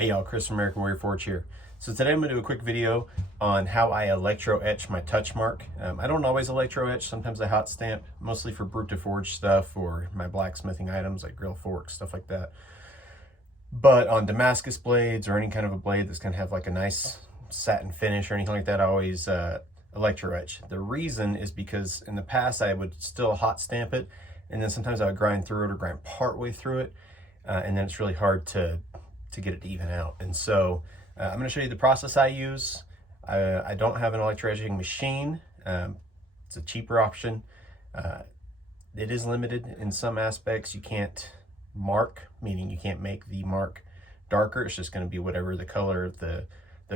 Hey y'all, Chris from American Warrior Forge here. So today I'm going to do a quick video on how I electro-etch my Touchmark. I don't always electro-etch, sometimes I hot stamp, mostly for brute to forge stuff or my blacksmithing items like grill forks, stuff like that. But on Damascus blades or any kind of a blade that's going to have like a nice satin finish or anything like that, I always electro-etch. The reason is because in the past I would still hot stamp it, and then sometimes I would grind through it or grind part way through it, and then it's really hard to get it to even out. And so I'm going to show you the process I use. I don't have an electro-etching machine. It's a cheaper option. It is limited in some aspects. You can't mark, meaning you can't make the mark darker. It's just going to be whatever the color of the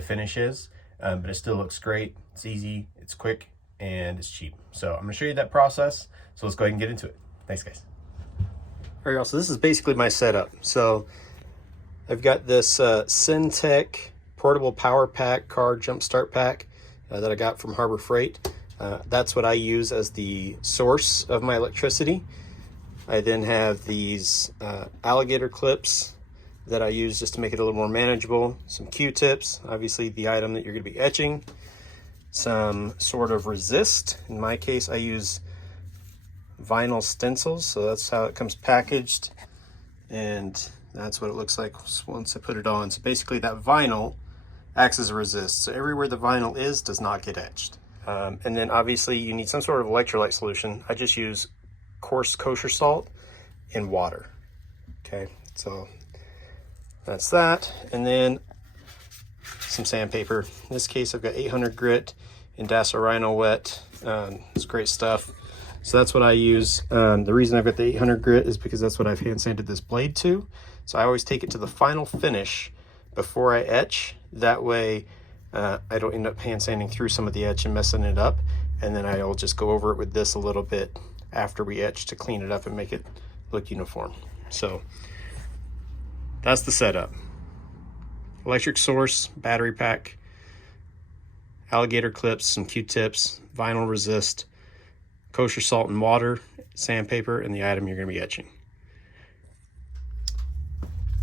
finish is. But it still looks great. It's easy, it's quick, and it's cheap. So I'm going to show you that process. So let's go ahead and get into it. Thanks, guys. All right, y'all. So this is basically my setup. So I've got this Syntec portable power pack car jump start pack that I got from Harbor Freight. That's what I use as the source of my electricity. I then have these alligator clips that I use just to make it a little more manageable. Some Q-tips, obviously the item that you're going to be etching. Some sort of resist. In my case, I use vinyl stencils, so that's how it comes packaged. And that's what it looks like once I put it on. So basically that vinyl acts as a resist. So everywhere the vinyl is does not get etched. And then obviously you need some sort of electrolyte solution. I just use coarse kosher salt and water. Okay, so that's that. And then some sandpaper. In this case, I've got 800 grit and Dasso Rhino wet. It's great stuff. So that's what I use. The reason I've got the 800 grit is because that's what I've hand sanded this blade to. So I always take it to the final finish before I etch. That way I don't end up hand sanding through some of the etch and messing it up. And then I'll just go over it with this a little bit after we etch to clean it up and make it look uniform. So that's the setup. Electric source, battery pack, alligator clips, some Q-tips, vinyl resist, kosher salt and water, sandpaper, and the item you're going to be etching.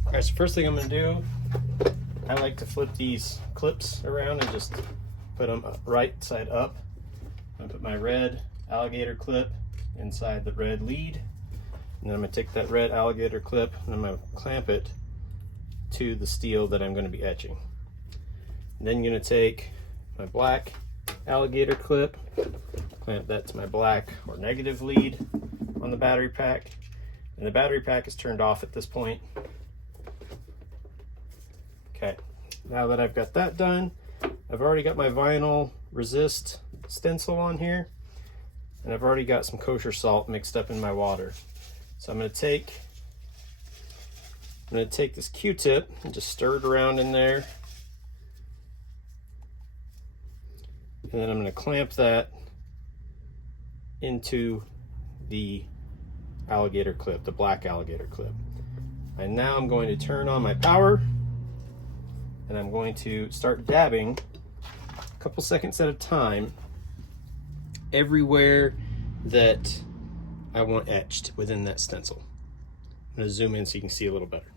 All right, so first thing I'm going to do, I like to flip these clips around and just put them right side up. I'm going to put my red alligator clip inside the red lead, and then I'm going to take that red alligator clip and I'm going to clamp it to the steel that I'm going to be etching. And then you're going to take my black alligator clip, clamp that to my black or negative lead on the battery pack, and the battery pack is turned off at this point. Okay, now that I've got that done, I've already got my vinyl resist stencil on here, and I've already got some kosher salt mixed up in my water. So I'm going to take this Q-tip and just stir it around in there, and then I'm going to clamp that into the alligator clip, the black alligator clip. And now I'm going to turn on my power, and I'm going to start dabbing a couple seconds at a time everywhere that I want etched within that stencil. I'm going to zoom in so you can see a little better.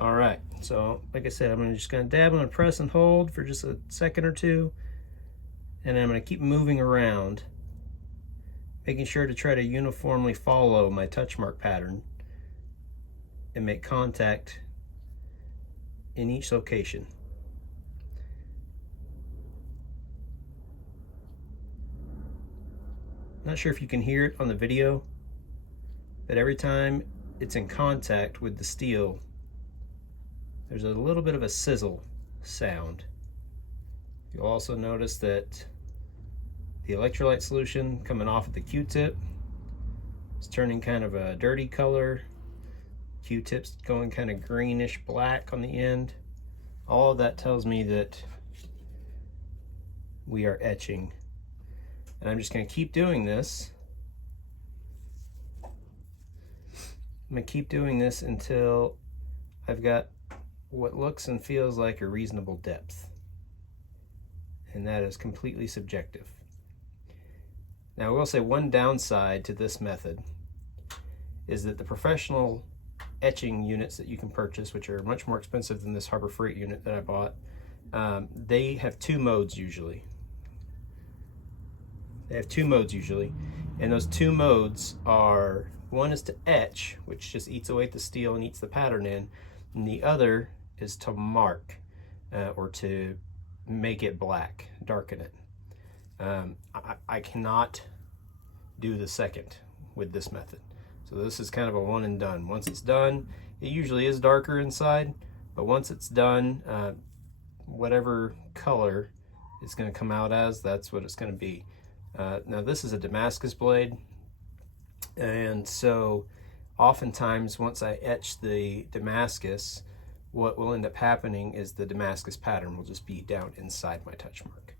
All right, so like I said, I'm just going to dab, I'm going to press and hold for just a second or two, and then I'm going to keep moving around, making sure to try to uniformly follow my Touchmark pattern and make contact in each location. Not sure if you can hear it on the video, but every time it's in contact with the steel, there's a little bit of a sizzle sound. You'll also notice that the electrolyte solution coming off of the Q-tip is turning kind of a dirty color. Q-tip's going kind of greenish black on the end. All of that tells me that we are etching. And I'm just going to keep doing this. I'm going to keep doing this until I've got what looks and feels like a reasonable depth. And that is completely subjective. Now I will say one downside to this method is that the professional etching units that you can purchase, which are much more expensive than this Harbor Freight unit that I bought. They have two modes usually. And those two modes are, one is to etch, which just eats away at the steel and eats the pattern in, and the other is to mark, or to make it black, darken it. I cannot do the second with this method. So this is kind of a one and done. Once it's done, it usually is darker inside, but once it's done, whatever color it's going to come out as, that's what it's going to be. Now this is a Damascus blade, and so oftentimes once I etch the Damascus, what will end up happening is the Damascus pattern will just be down inside my Touchmark.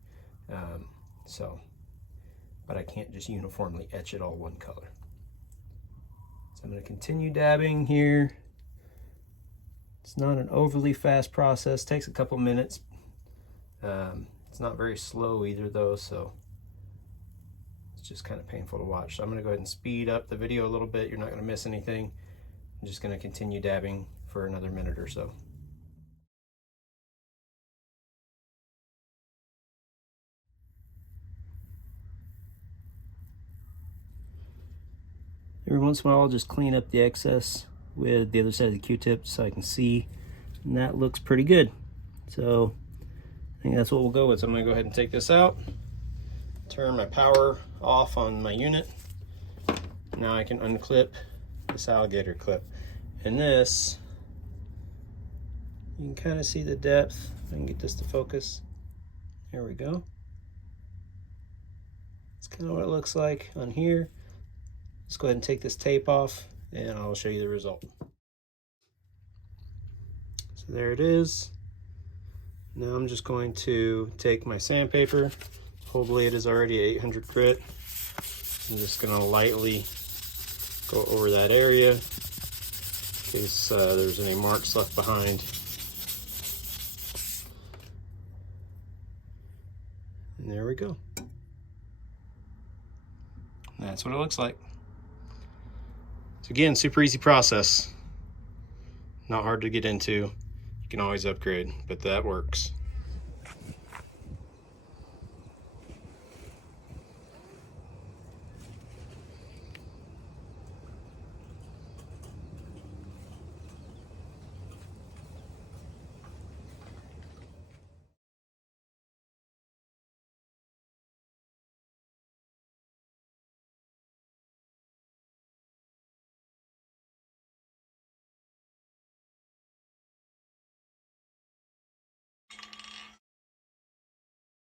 But I can't just uniformly etch it all one color. So I'm going to continue dabbing here. It's not an overly fast process, takes a couple minutes. It's not very slow either though, so it's just kind of painful to watch. So I'm going to go ahead and speed up the video a little bit. You're not going to miss anything. I'm just going to continue dabbing for another minute or so. Every once in a while I'll just clean up the excess with the other side of the Q-tip so I can see, and that looks pretty good. So I think that's what we'll go with. So I'm going to go ahead and take this out, turn my power off on my unit. Now I can unclip this alligator clip. And this, you can kind of see the depth. I can get this to focus. There we go. It's kind of what it looks like on here. Let's go ahead and take this tape off and I'll show you the result. So there it is. Now I'm just going to take my sandpaper. Whole blade is already 800 grit. I'm just going to lightly go over that area in case there's any marks left behind. And there we go. That's what it looks like. So again, super easy process. Not hard to get into. You can always upgrade, but that works.